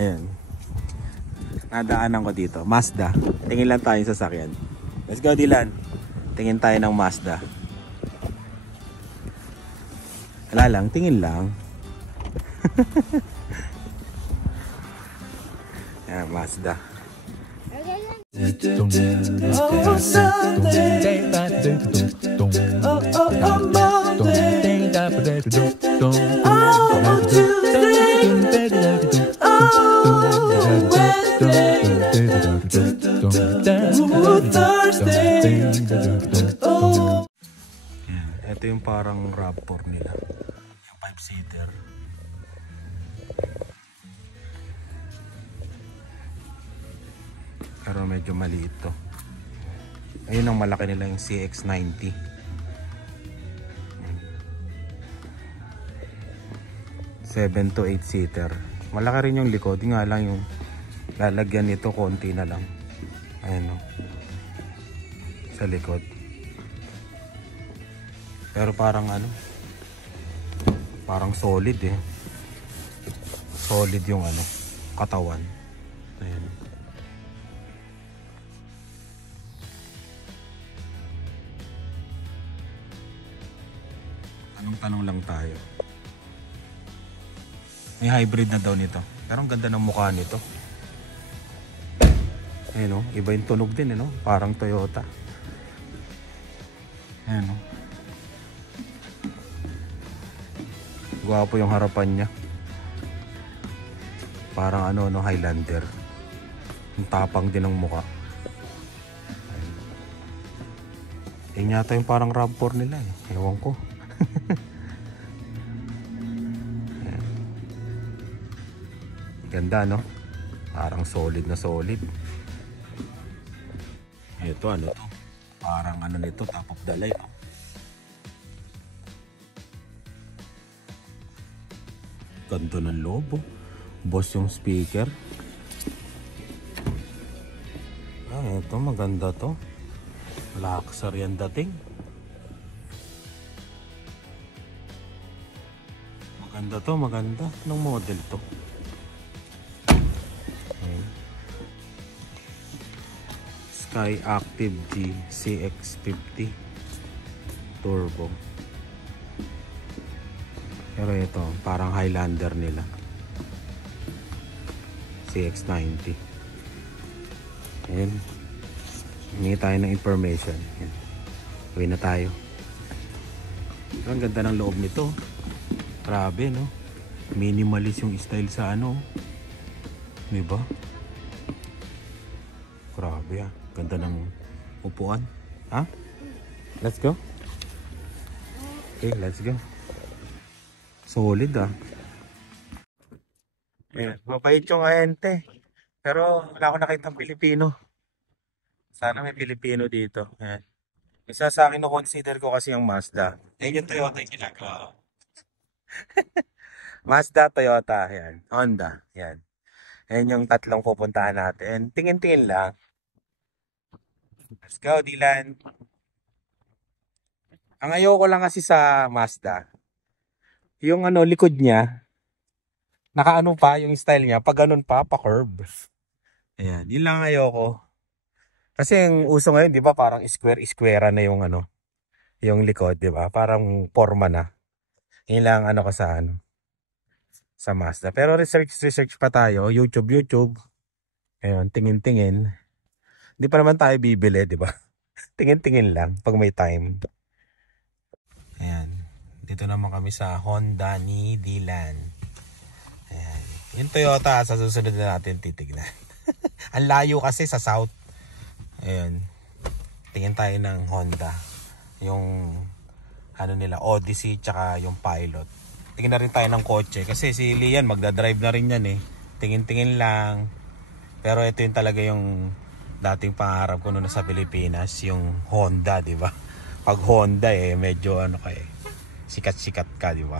Ayan. Nadaanan ko dito. Mazda. Tingin lang tayo sa sasakyan. Let's go, Dylan. Tingin tayo ng Mazda. Wala lang, tingin lang. Ayan, Mazda. Ito yung parang RAV4 nila, yung 5-seater. Pero medyo maliit to. Ayun ang malaki nila, yung CX-90. 7 to 8 seater. Malaki rin yung likod, nga lang yung lalagyan nito konti na lang. Ayan o, sa likod. Pero parang ano, parang solid eh. Solid yung ano, katawan. Ayan. Tanong-tanong lang tayo. May hybrid na daw nito. Pero ang ganda ng mukha nito. Ayan o, iba yung tunog din eh, no? Parang Toyota. Ayan o. Gwapo yung harapan niya. Parang ano, no, Highlander. Yung tapang din ng mukha. Ayan yata yung parang RAV4 nila eh. Ewan ko. Ganda, no? Parang solid na solid. Ito ano to? Parang ano nito, top of the line, no? Ganda ng lobo. Boss yung speaker. Ito maganda to. Luxury ang dating. Maganda to, maganda. Anong model to? Sky Active G CX-50 Turbo. Pero ito, parang Highlander nila. CX-90. Ayan. Hingi tayo ng information. Ayan. Uwi na tayo. Pero ang ganda ng loob nito. Grabe, no? Minimalist yung style sa ano. Diba? Grabe ah. Ganda ng upuan. Ha? Let's go. Okay, let's go. Solid ah. Ayan, mabait yung ahente. Pero wala akong nakitang Pilipino. Sana may Pilipino dito. Ayan. Isa sa akin no consider ko kasi yung Mazda. Ayan yung Toyota yung ginagawa. Mazda, Toyota, ayan. Honda, ayan. Ayan yung tatlong pupuntahan natin. Tingin-tingin lang. Let's go, Dylan. Ang ayoko lang kasi sa Mazda, yung ano, likod niya, nakaano pa yung style niya, pag ganun pa curve. Ayan, yun lang ayoko. Kasi yung uso ngayon, di ba, parang square na yung ano, yung likod, di ba? Parang forma na. Yun lang ano ko sa ano, sa Mazda. Pero research pa tayo, YouTube. Ayun, tingin-tingin. Hindi pa naman tayo bibili, di ba? Tingin-tingin lang pag may time. Ayan. Dito naman kami sa Honda ni Dylan. Ayan. Yung Toyota sa susunod na natin titignan. Ang layo kasi sa south. Ayan. Tingin tayo ng Honda. Yung ano nila, Odyssey tsaka yung Pilot. Tingin na rin tayo ng kotse. Kasi si Lian magdadrive na rin yan eh. Tingin-tingin lang. Pero ito yung talaga yung dating pangarap ko noon sa Pilipinas, yung Honda, di ba? Pag Honda eh, medyo ano ka eh, sikat-sikat ka, di ba?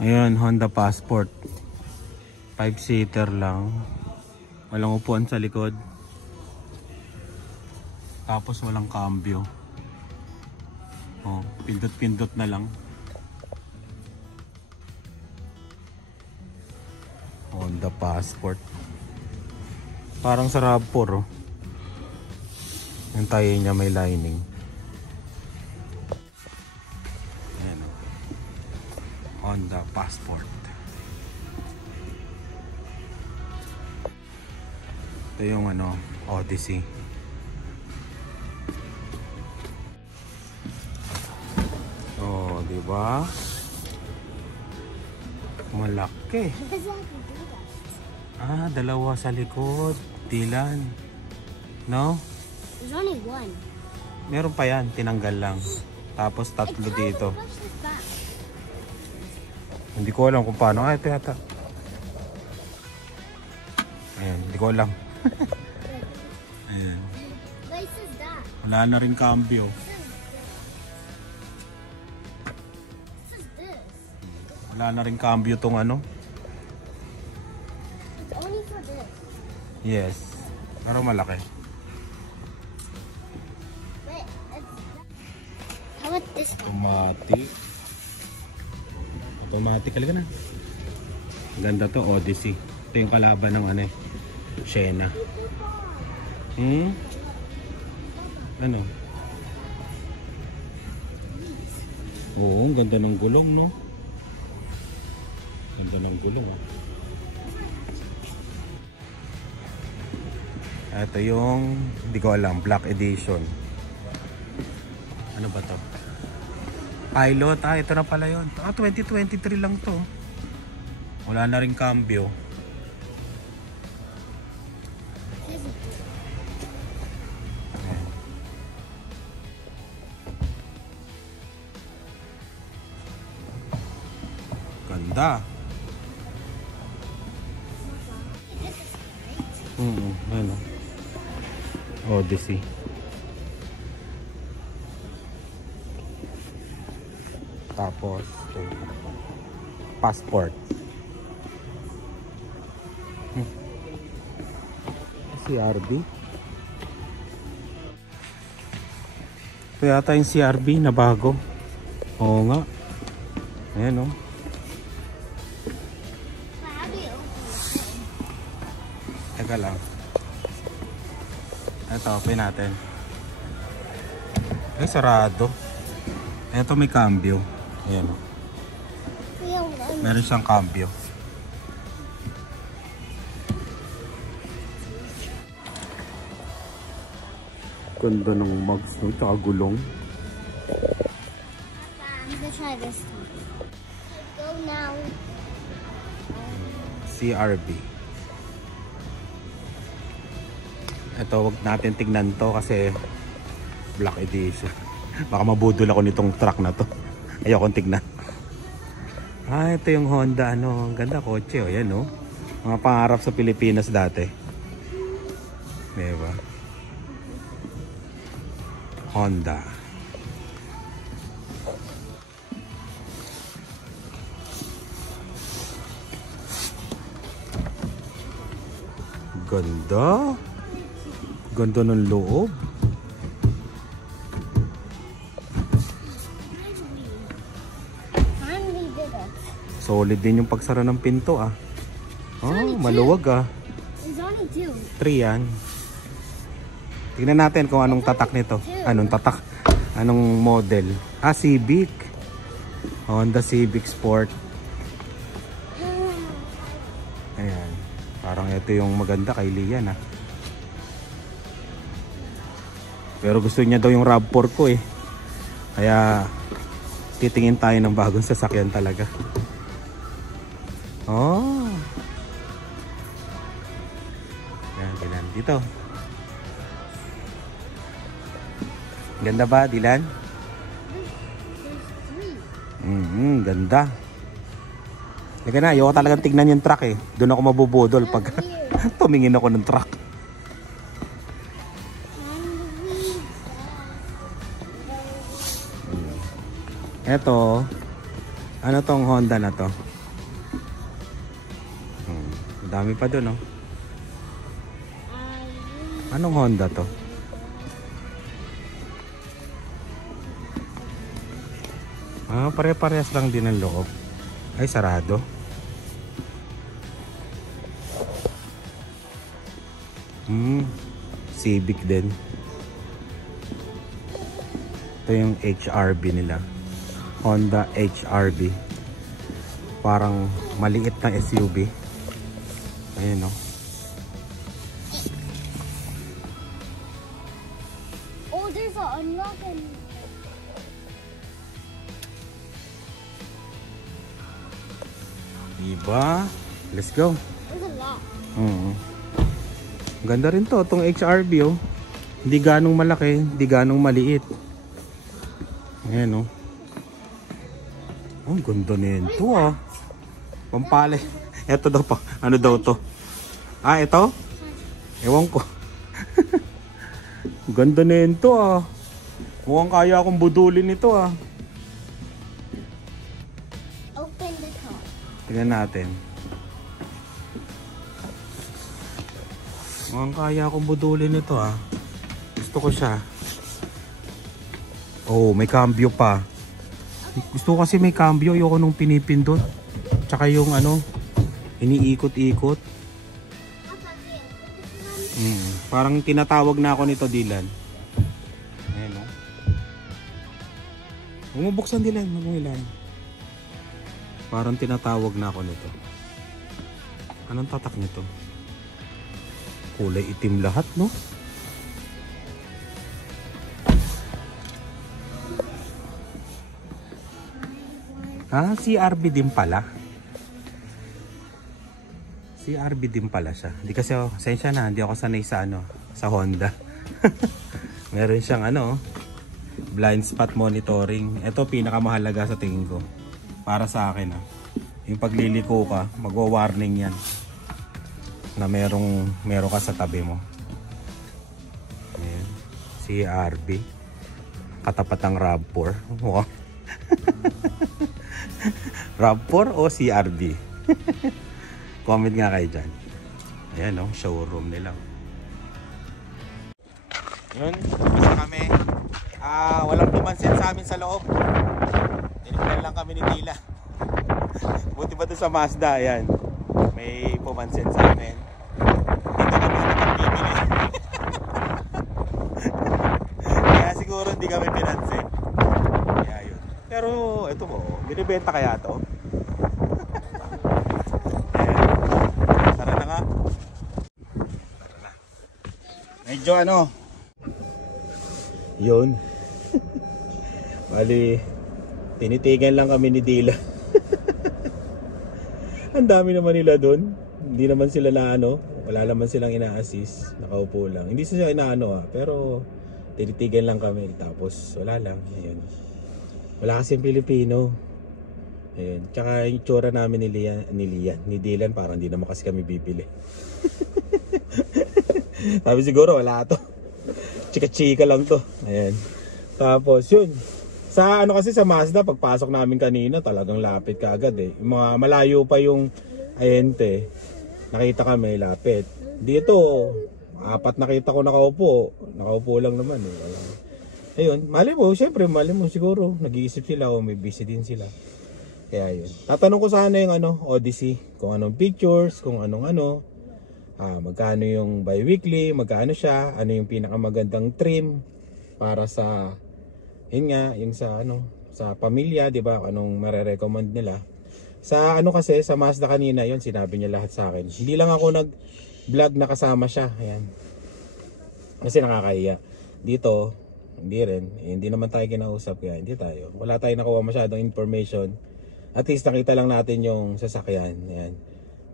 Ayun, Honda Passport. 5-seater lang. Walang upuan sa likod. Tapos walang cambio. Oh, pindot-pindot na lang. Honda Passport. Parang sa RAV4 oh. Yung tayo niya may lining. Ayan oh. Honda Passport. Ito yung ano, Odyssey. Oh, di ba? Malaki. Ah, dalawa sa likod. Dilan. No? There's only one. Meron pa yan, tinanggal lang. Tapos tatlo dito. Hindi ko alam kung paano. Ah, ito yata. Ayan, hindi ko alam. Ayan. Wala na rin cambio. Wala na rin cambio tong ano. It's only for this. Yes. Pero malaki. Wait, how about this one? Automatic. Automatic. Halika na. Ganda to, Odyssey. Ito yung kalaban ng ano eh. Sienna. Ano? Oo, ang ganda ng gulong, no? Ganda ng gulong. Ito yung, hindi ko alam, Black Edition. Ano ba to? Pilot, ito na pala yun. 2023 lang to. Wala na rin cambio. Ganda. Ano? Odyssey. Tapos Passport. CRB. Ito yata yung CRB na bago. Oo nga. Ayan o. Teka lang. Ito, open natin. Ay, sarado. Ito may cambio. Ayan o. Meron siyang cambio. Ganda ng mags, no? Tsaka gulong. I'm gonna try this one. Go now. CRB. Ito, wag natin tignan to kasi Black Edition. Baka mabudol ako nitong truck na to. Ayokong tignan. Ah, ito yung Honda, ano, ganda kotse, oh, yan, oh. Mga pangarap sa Pilipinas dati. Diba? Honda. Ganda. Ganda ng loob. Solid din yung pagsara ng pinto ah. Oh, maluwag ah. There's only 2. 3 yan. Tignan natin kung anong tatak nito. Anong tatak? Anong model? Ah, Civic. Honda Civic Sport. Ayan. Parang ito yung maganda kay Lian ah. Pero gusto niya daw yung RAV4 ko eh. Kaya titingin tayo ng bagong sasakyan talaga. Oh. Yan, Dilan. Dito. Ganda ba, Dilan? Ganda. Lagyan na, ayoko talagang tignan yung truck eh. Doon ako mabubudol pag tumingin ako ng truck. Eto, ano tong Honda na to? Dami pa doon, oh. Anong Honda to? Ah, pare-parehas lang din ang loob. Ay, sarado. Civic din. Ito yung HRV nila. Honda HRV. Parang maliit na SUV. Ayun, no? Oh, there's a unlock and Diba? Let's go. there's a lock. Ganda rin to, itong HRV, oh. Hindi ganong malaki, hindi ganong maliit. Ayan, oh. Ang ganda nito, ah. Pampalay. Ito daw pa. Ano daw to? Ah, ito? Ewan ko. Ganda nito, ah. Mukhang kaya akong budulin ito, ah. Open the top. Tingnan natin. Mukhang kaya akong budulin ito, ah. Gusto ko siya. Oh, may cambio pa. Gusto ko kasi may cambio. Ayoko nung pinipindot. Tsaka yung ano, iniikot-ikot. Parang tinatawag na ako nito, Dylan. Ayan, no? Bumubuksan, Dylan. Maguilan. Parang tinatawag na ako nito. Anong tatak nito? Kulay itim lahat, no? Ah, CRV din pala. CRV din pala siya. Hindi kasi ako, sensya na, hindi ako sanay sa ano, sa Honda. Meron siyang ano, blind spot monitoring. Ito pinakamahalaga sa tingin ko. Para sa akin, ah. Yung pagliliko ka, magwa-warning yan. Na meron ka sa tabi mo. Ayan. CRV. Katapat ng RAV4. Wow. RAV4 o CRV? Comment nga kayo dyan. Ayan, no? Showroom nila. Yun, basta kami. Walang pumansin sa amin sa loob. Tinignan lang kami ni Tila. Buti ba doon sa Mazda? Ayan, may pumansin sa amin. Dito kami nagbibili. Kaya siguro hindi kami pinansin. Kaya yun. Pero ito po, binibenta kaya to? Tara na nga. Tara na. Medyo ano, yun. Bali, tinitigan lang kami ni Dila. Ang dami naman nila doon. Hindi naman sila na ano, wala naman silang ina-assist. Nakaupo lang. Hindi sila inaano, pero tinitigan lang kami. Tapos wala lang. Ayun. Wala kasing Pilipino. Ayun. Tsaka yung tsura namin ni Dylan, parang hindi naman kasi kami bibili. Sabi siguro wala to. Chika-chika lang to. Ayan. Tapos yun. Sa ano kasi sa Mazda, pagpasok namin kanina, talagang lapit ka agad eh. Yung mga malayo pa yung ayente. Nakita kami, lapit. Dito, 4 nakita ko nakaupo. Nakaupo lang naman eh. Ayun, mali mo, syempre mali mo siguro. Nag-iisip sila o may busy din sila. Kaya yun. Tatanong ko sana yung ano, Odyssey. Kung anong pictures, kung anong ano. Magkano yung bi-weekly, magkano siya, ano yung pinakamagandang trim para sa yun nga, yung sa ano, sa pamilya, 'di ba? Anong mare-recommend nila. Sa ano kasi sa Mazda kanina, yun sinabi niya lahat sa akin. Hindi lang ako nag-vlog na kasama siya, ayan. Kasi nakakahiya. Dito, hindi rin, hindi naman tayo kinausap kaya hindi tayo. Wala tayong nakuha masyadong information. At least nakita lang natin yung sasakyan, ayan.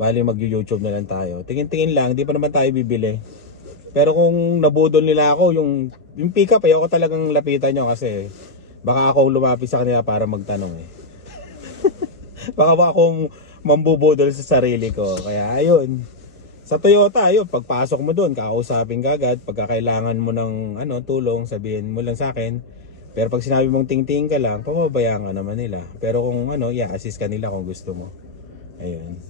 Bali mag-YouTube na lang tayo. Tingin-tingin lang, hindi pa naman tayo bibili. Pero kung nabudol nila ako, yung pick-up, ayoko talagang lapitan nyo kasi baka ako lumapit sa kanila para magtanong eh. Baka akong mambubudol sa sarili ko. Kaya ayun. Sa Toyota, ayun, pagpasok mo doon, kakausapin ka agad. Pagka kailangan mo ng ano, tulong, sabihin mo lang sa akin. Pero pag sinabi mong ting-ting ka lang, pababayaan ka naman nila. Pero kung ano, i-assist ka nila kung gusto mo. Ayun.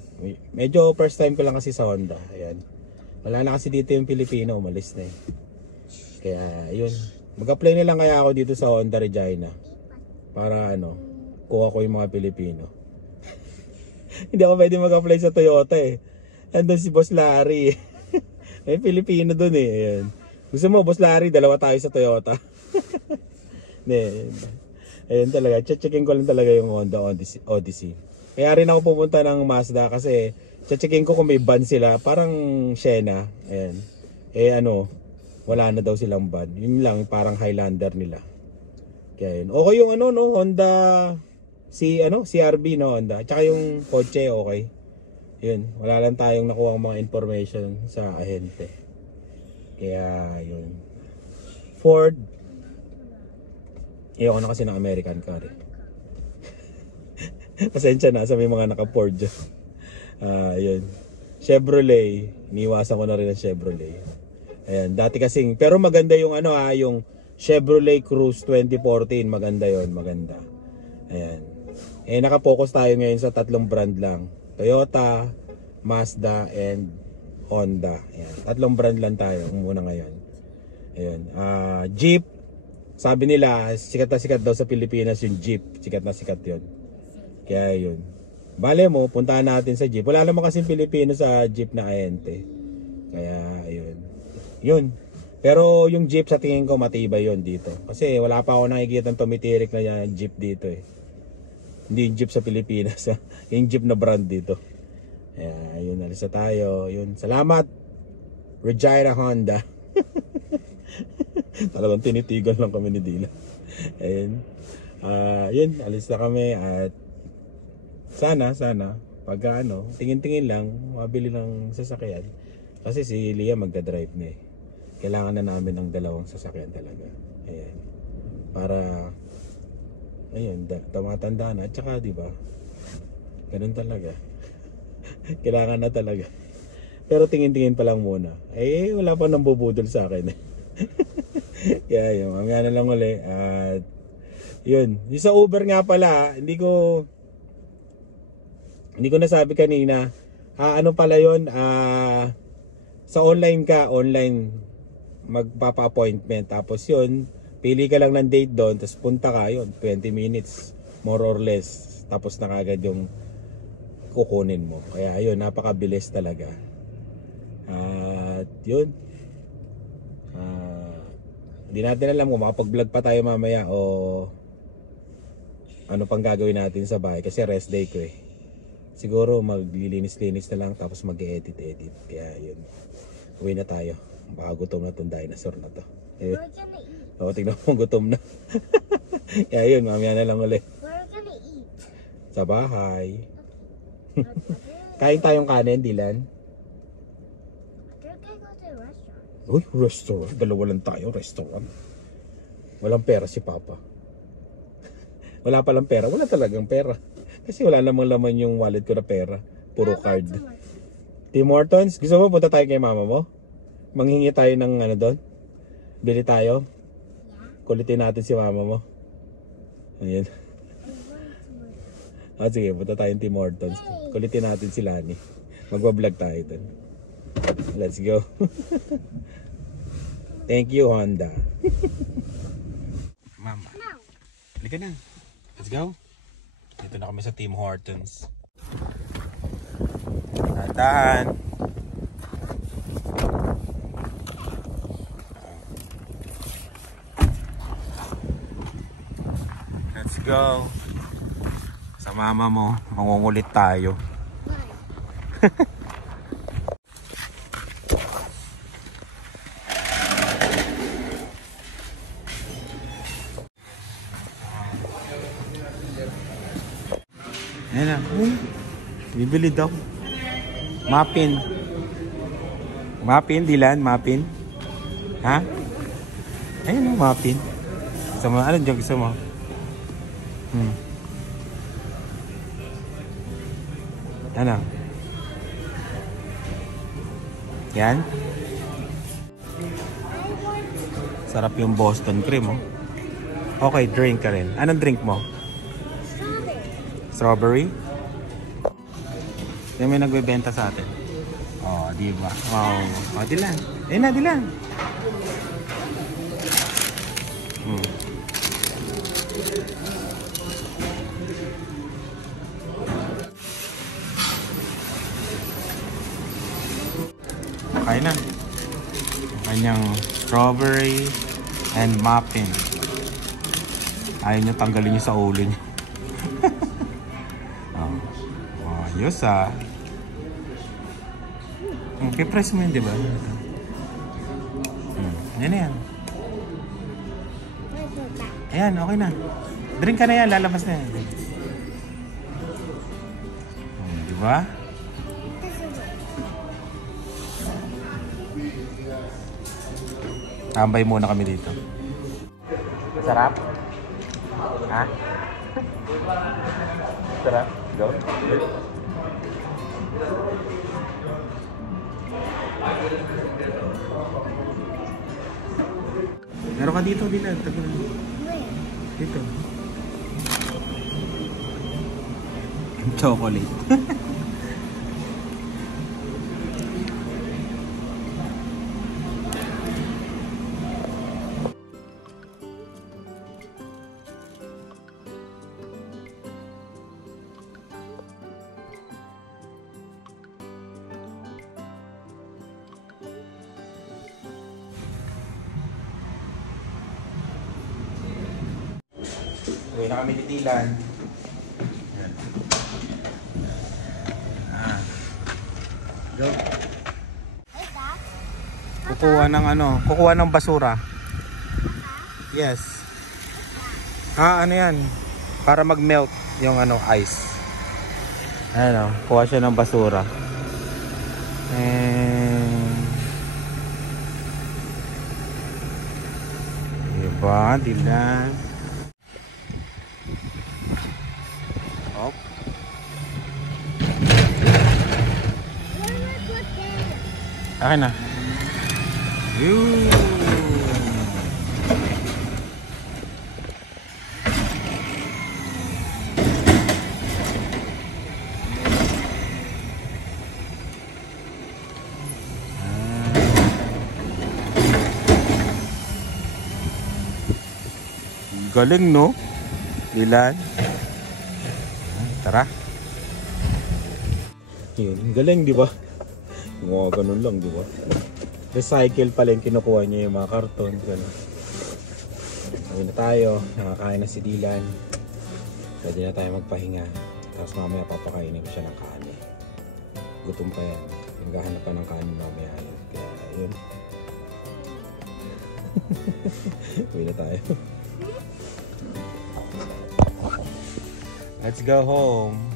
Medyo first time ko lang kasi sa Honda. Ayan. Wala na kasi dito yung Pilipino, umalis na eh. Kaya yun, mag-apply na lang kaya ako dito sa Honda Regina. Para ano, kuha ko yung mga Pilipino. Hindi ako pwede mag-apply sa Toyota eh. Andun si Boss Larry. Eh, Pilipino dun eh. Ayan. Gusto mo, Boss Larry, dalawa tayo sa Toyota. Ne, ayun talaga. Checkin ko lang talaga yung Honda Odyssey. Kaya rin ako pupunta ng Mazda kasi checkin ko kung may van sila. Parang Sienna. Ayan. Eh ano, wala na daw silang van. Yun lang, parang Highlander nila. Kaya yun. Okay yung ano, no? Honda, CRV, no? Honda. Tsaka yung kotse, okay. Yun, wala lang tayong nakuha mga information sa ahente. Kaya yun. Ford. Ayoko na kasi ng American car eh. Pasensya na sa may mga naka-Ford dyan. Yun. Chevrolet. Iniwasan ko na rin ang Chevrolet. Ayan, dati kasing, pero maganda yung ano yung Chevrolet Cruze 2014. Maganda yon, maganda. Ayan. Eh, nakapokus tayo ngayon sa tatlong brand lang. Toyota, Mazda, and Honda. Ayan. Tatlong brand lang tayo muna ngayon. Ayan. Jeep. Sabi nila, sikat na sikat daw sa Pilipinas yung Jeep. Sikat na sikat yun. Kaya yun. Bale mo, puntahan natin sa Jeep. Wala naman kasing Pilipino sa Jeep na ahente. Kaya yun. Yun. Pero yung Jeep sa tingin ko matibay yun dito. Kasi wala pa ako nakikita ng tumitirik na Jeep dito eh. Hindi yung Jeep sa Pilipinas. Yung Jeep na brand dito. Kaya yun, alis na tayo. Yun. Salamat Regina Honda. Talagang tinitigan lang kami ni Dila. Ayun. Yun, alis na kami at sana pagka tingin-tingin lang, mabili ng sasakyan. Kasi si Lia magdadrive na eh. Kailangan na namin ng dalawang sasakyan talaga. Ayan. Para ayun, tumatanda na. At saka diba, ganun talaga. Kailangan na talaga. Pero tingin-tingin pa lang muna. Eh, wala pa nang bubudol sa akin eh. Kaya yun, mamaya na lang uli. At yun, yung sa Uber nga pala, hindi ko nasabi kanina. Ano pala yun, sa online magpapa-appointment. Tapos yun, pili ka lang ng date doon, tapos punta ka yun, 20 minutes, more or less. Tapos na kagad yung kukunin mo. Kaya yun, napakabilis talaga. At yun, hindi natin alam kung makapag-vlog pa tayo mamaya o ano pang gagawin natin sa bahay kasi rest day ko eh. Siguro maglilinis-linis na lang tapos mag-edit. Kaya yun, uwi na tayo. Baka gutom na tong dinosaur na to. We're gonna eat. Oo, tignan mo, gutom na. Kaya yun, mamaya na lang ulit. We're gonna eat. Sa bahay. Kain tayong kanin, Dylan. We're gonna go to a restaurant. Uy, restaurant. Dalawa lang tayo, restaurant. Walang pera si Papa. Wala palang pera. Wala talagang pera. Kasi wala namang laman yung wallet ko na pera. Puro card. Tim Hortons, gusto mo punta tayo kay mama mo? Manghingi tayo ng ano doon? Bili tayo? Kulitin natin si mama mo. Ayan. Sige, punta tayo Tim Hortons. Kulitin natin si Lani. Magbablog tayo doon. Let's go. Thank you, Honda. Mama. Halika na. Let's go. Dito na kami sa Tim Hortons. Dahan. Let's go. Sa mama mo, mangungulit tayo. Ayan na. Bibili daw. Muffin. Muffin, Dylan? Muffin? Ha? Ayun o, muffin. Gusto mo? Anong dyan gusto mo? Ano? Yan? Sarap yung Boston cream, oh. Okay, drink ka rin. Anong drink mo? Strawberry? Yung may nagbebenta sa atin. Oh, di ba? Wow. Oh, Dylan. Ayun na, Dylan. Kain na. Kanyang strawberry and muffin. Ayaw niya tanggalin niya sa ulo niya. Ayos ah. Pipress mo yun, di ba? Yan na yan. Ayan, okay na. Drink ka na yan, lalabas na yan. Di ba? Tambay muna kami dito. Masarap? Ha? Sarap? Go? Meron ka dito, Dylan. Dito. Chocolate. Uwi na kami ni Dylan. Go. Kukuha ng basura. Yes. Ano yan? Para mag-melt yung ice. Kuha siya ng basura. Diba, Dylan? Oh. Akin na. Galing, no? Dylan. Tara. Yun, galing, di ba? Mga ganun lang, di ba? Recycle pala yung kinukuha niya yung mga karton. Ayun na tayo. Nakakain na si Dylan. Pwede na tayo magpahinga. Tapos mamaya papakainin ko siya ng kanin. Gutom pa yan. Naghahanap pa ng kanin mamaya. Kaya yun. Uwi na tayo. Let's go home.